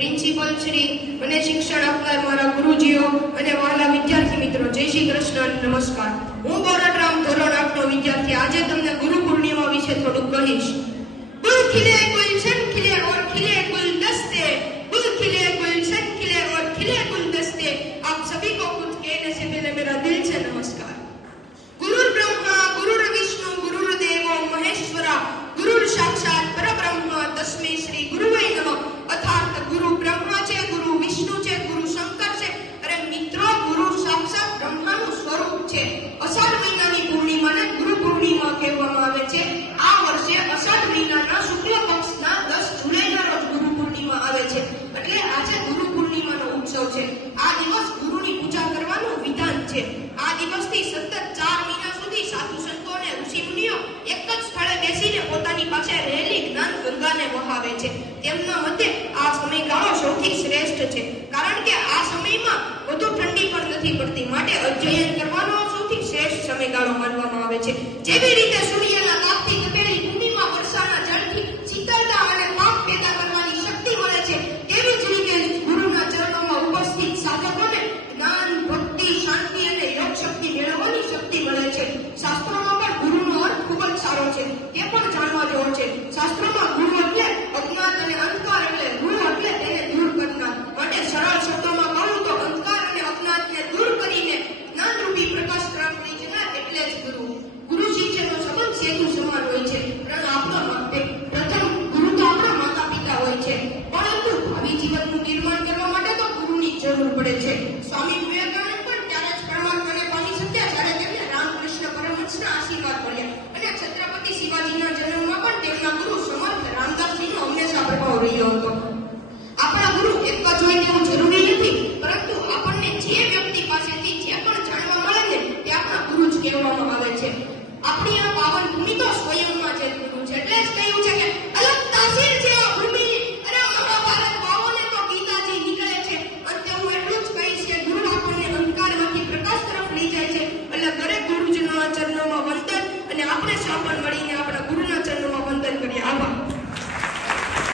Principal Shri, મને શિક્ષણ આપનાર મારા ગુરુજીઓ અને વહાલા વિદ્યાર્થી મિત્રો, જય શ્રી કૃષ્ણ અને નમસ્કાર. હું બોરટરામ, ધોરણ 8 નો વિદ્યાર્થી. આજે તમને ગુરુ પૂર્ણિમા વિશે થોડુંક કહીશ. ગુલ ખिले गुलशन खिले और खिले गुलदस्ते, गुल खिले गुलशन खिले और खिले गुलदस्ते. आप सभी को कुछ कहने से पहले मेरा दिल से नमस्कार. गुरुर् ब्रह्मा गुरुर्विष्णु गुरुर्देवो महेश्वरा, गुरुर् साक्षात परब्रह्म तस्मै श्री गुरुवे नमः. अर्थात गुरु બ્રહ્મા છે, ગુરુ વિષ્ણુ છે, ગુરુ શંકર છે. અરે મિત્રો, ગુરુ સાક્ષાત બ્રહ્માનું સ્વરૂપ છે. અષાઢ મહિનાની પૂર્ણિમાને ગુરુ પૂર્ણિમા કહેવામાં આવે છે. આ વર્ષે અષાઢ મહિનાના શુક્લ પક્ષના 10 જુલાઈના રોજ ગુરુ પૂર્ણિમા આવે છે. એટલે આજે ગુરુ પૂર્ણિમાનો ઉત્સવ છે. આ દિવસ ગુરુની પૂજા કરવાનું વિધાન છે. આ દિવસથી સતત 4 મહિના સુધી સાધુ સંતો અને ઋષિ મુનિઓ એક જ સ્થળે બેસીને પોતાની પાસે રહેલી જ્ઞાન ગંગાને વહાવે છે. તેમના મતે આ સમયગાળો સૌથી શ્રેષ્ઠ છે, કારણ કે આ સમયમાં વધુ ઠંડી પણ નથી પડતી. માટે અધ્યયન કરવાનો સૌથી શ્રેષ્ઠ સમયગાળો માનવામાં આવે છે. જેવી રીતે સૂર્યના તાપથી તપેલી ભૂમિમાં વર્ષાના જળથી શીતળતા અને પાપ પેદા કરવાની શક્તિ મળે છે, તેવી જ રીતે ગુરુના ચરણોમાં ઉપસ્થિત સાધકોને જ્ઞાન, ભક્તિ, શાંતિ અને યોગ શક્તિ મેળવવાની શક્તિ મળે છે. શાસ્ત્રોમાં પણ ગુરુનો અર્થ ખૂબ જ સારો છે, તે પણ જાણવા જેવો છે. શાસ્ત્રોમાં ગુરુ એટલે અજ્ઞાત અને અંધકાર, એટલે ગુરુ એટલે તેને દૂર કરનાર. માટે સરળ શબ્દોમાં કહું તો અંધકાર અને અજ્ઞાતને દૂર કરીને જ્ઞાનરૂપી પ્રકાશ પ્રાપ્ત કરી જનાર એટલે જ ગુરુ. ગુરુ શિષ્યનો સંબંધ સેતુ સમાન હોય છે. પ્રથમ ગુરુ તો આપણા માતા પિતા હોય છે, પરંતુ ભાવિ જીવનનું નિર્માણ કરવા માટે તો ગુરુની જરૂર પડે છે. સ્વામી વિવેકાનંદ પણ ત્યારે જ પરમાત્માને પામી શક્યા જ્યારે તેમને રામકૃષ્ણ પરમહંસના આશીર્વાદ મળ્યા. અને છત્રપતિ શિવાજીના જન્મમાં પણ તેમના ગુરુ